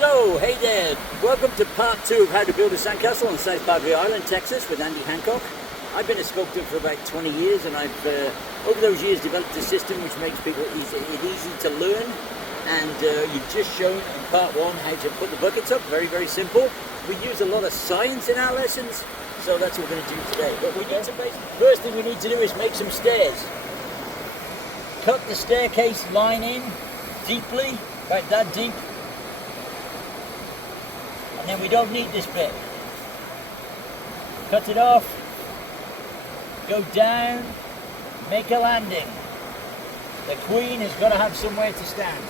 So, hey there, welcome to part 2 of how to build a sandcastle on South Padre Island, Texas with Andy Hancock. I've been a sculptor for about 20 years and I've, over those years, developed a system which makes people easy to learn. And you've just shown in part 1 how to put the buckets up, very, very simple. We use a lot of science in our lessons, so that's what we're going to do today. But we need to first thing we need to do is make some stairs. Cut the staircase line in deeply, about that deep. And then we don't need this bit. Cut it off, go down, make a landing. The queen has got to have somewhere to stand.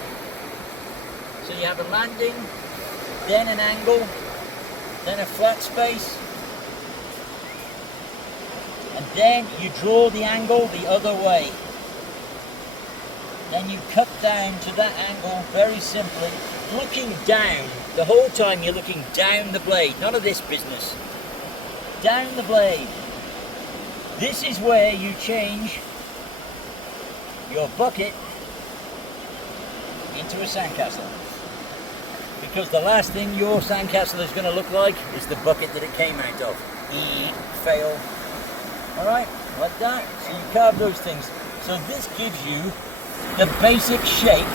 So you have a landing, then an angle, then a flat space, and then you draw the angle the other way. Then you cut down to that angle very simply, looking down. The whole time you're looking down the blade, none of this business. Down the blade. This is where you change your bucket into a sandcastle. Because the last thing your sandcastle is going to look like is the bucket that it came out of. Fail. Alright, like that. So you carve those things. So this gives you the basic shape,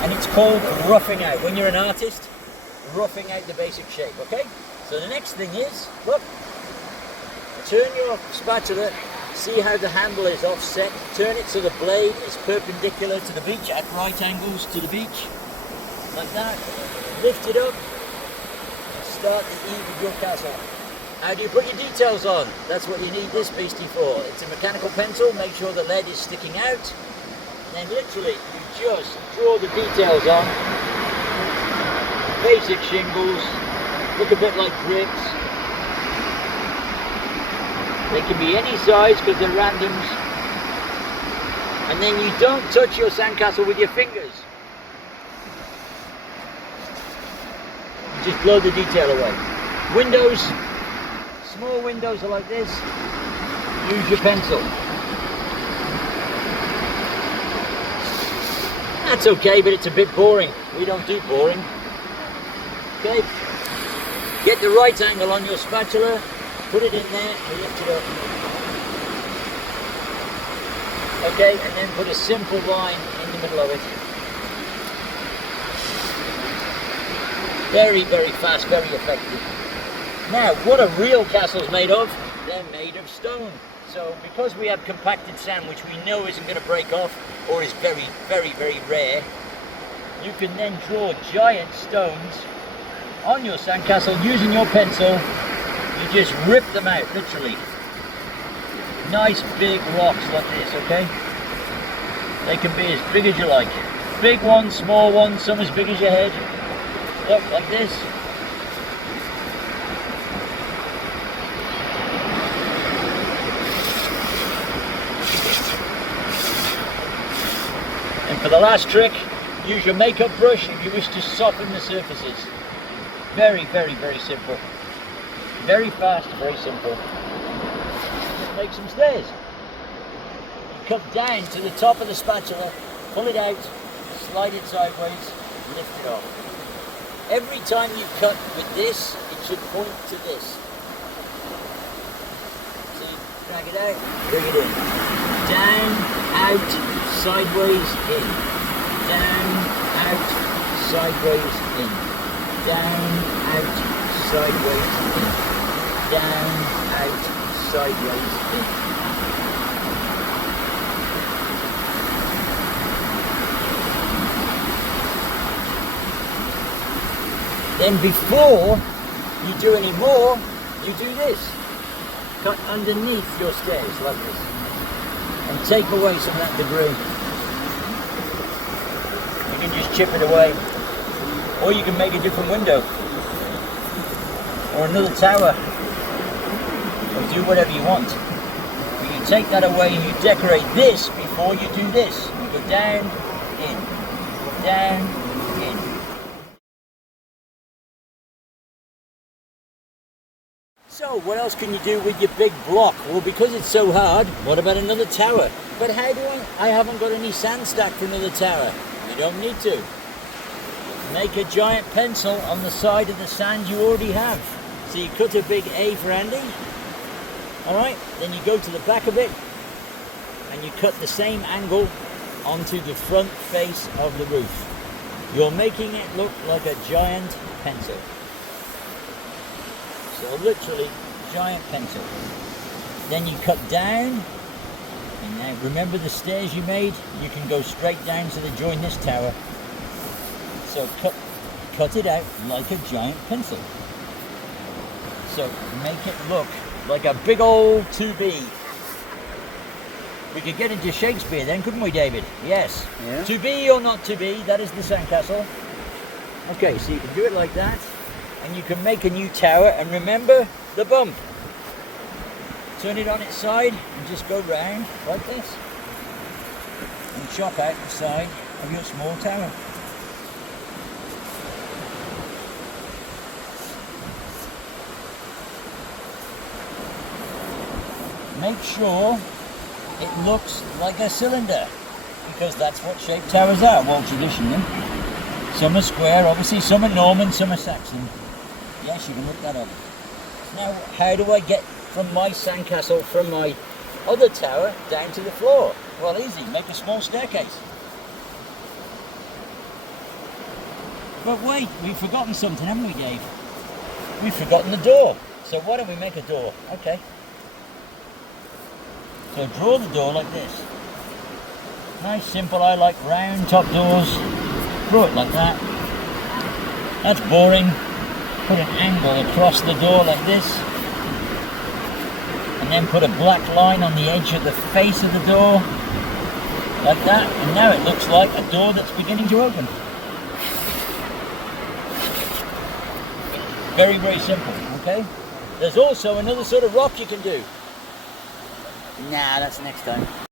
and it's called roughing out. When you're an artist, roughing out the basic shape, okay? So the next thing is, look, turn your spatula, see how the handle is offset, turn it so the blade is perpendicular to the beach, at right angles to the beach, like that. Lift it up, and start the eve of your castle. How do you put your details on? That's what you need this beastie for. It's a mechanical pencil, make sure the lead is sticking out. Then literally, you just draw the details on. Basic shingles, look a bit like bricks. They can be any size because they're randoms. And then you don't touch your sandcastle with your fingers. You just blow the detail away. Windows, small windows are like this. Use your pencil. That's okay, but it's a bit boring. We don't do boring. Okay. Get the right angle on your spatula, put it in there and lift it up. Okay, and then put a simple line in the middle of it. Very, very fast, very effective. Now, what are real castles made of? They're made of stone. So because we have compacted sand, which we know isn't going to break off, or is very, very, very rare, you can then draw giant stones on your sandcastle using your pencil. You just rip them out, literally. Nice big rocks like this, okay? They can be as big as you like. Big ones, small ones, some as big as your head. Look, like this. And for the last trick, use your makeup brush if you wish to soften the surfaces. Very, very, very simple. Very fast, very simple. Make some stairs. You cut down to the top of the spatula, pull it out, slide it sideways, lift it off. Every time you cut with this, it should point to this. So you drag it out, bring it in. Down, out, sideways, in. Down, out, sideways, in. Down, out, sideways, in. Down, out, sideways, in. Then before you do any more, you do this. Cut underneath your stairs like this. And take away some of that debris. You can just chip it away. Or you can make a different window. Or another tower. Or do whatever you want. But you take that away and you decorate this before you do this. You go down, in. Down, in. So what else can you do with your big block? Well, because it's so hard, what about another tower? But how do I haven't got any sand stacked for another tower. You don't need to. make a giant pencil on the side of the sand you already have. So you cut a big A for Andy. Alright, then you go to the back of it and you cut the same angle onto the front face of the roof. You're making it look like a giant pencil. So literally, giant pencil. Then you cut down, and now remember the stairs you made? You can go straight down to the join this tower. So cut it out like a giant pencil. So make it look like a big old 2B. We could get into Shakespeare then, couldn't we, David? Yes. Yeah. To be or not to be, that is the sandcastle. Okay, so you can do it like that, and you can make a new tower, and remember the bump. Turn it on its side, and just go round like this. And chop out the side of your small tower. Make sure it looks like a cylinder, because that's what shaped towers are, well, traditionally. Some are square, obviously, some are Norman, some are Saxon. Yes, you can look that up. Now, how do I get from my sandcastle, from my other tower, down to the floor? Well, easy, make a small staircase. But wait, we've forgotten something, haven't we, Dave? We've forgotten the door. So why don't we make a door? Okay. So draw the door like this. Nice, simple, I like round top doors. Draw it like that. That's boring. Put an angle across the door like this. And then put a black line on the edge of the face of the door. Like that. And now it looks like a door that's beginning to open. Very, very simple, okay? There's also another sort of rock you can do. Nah, that's next time.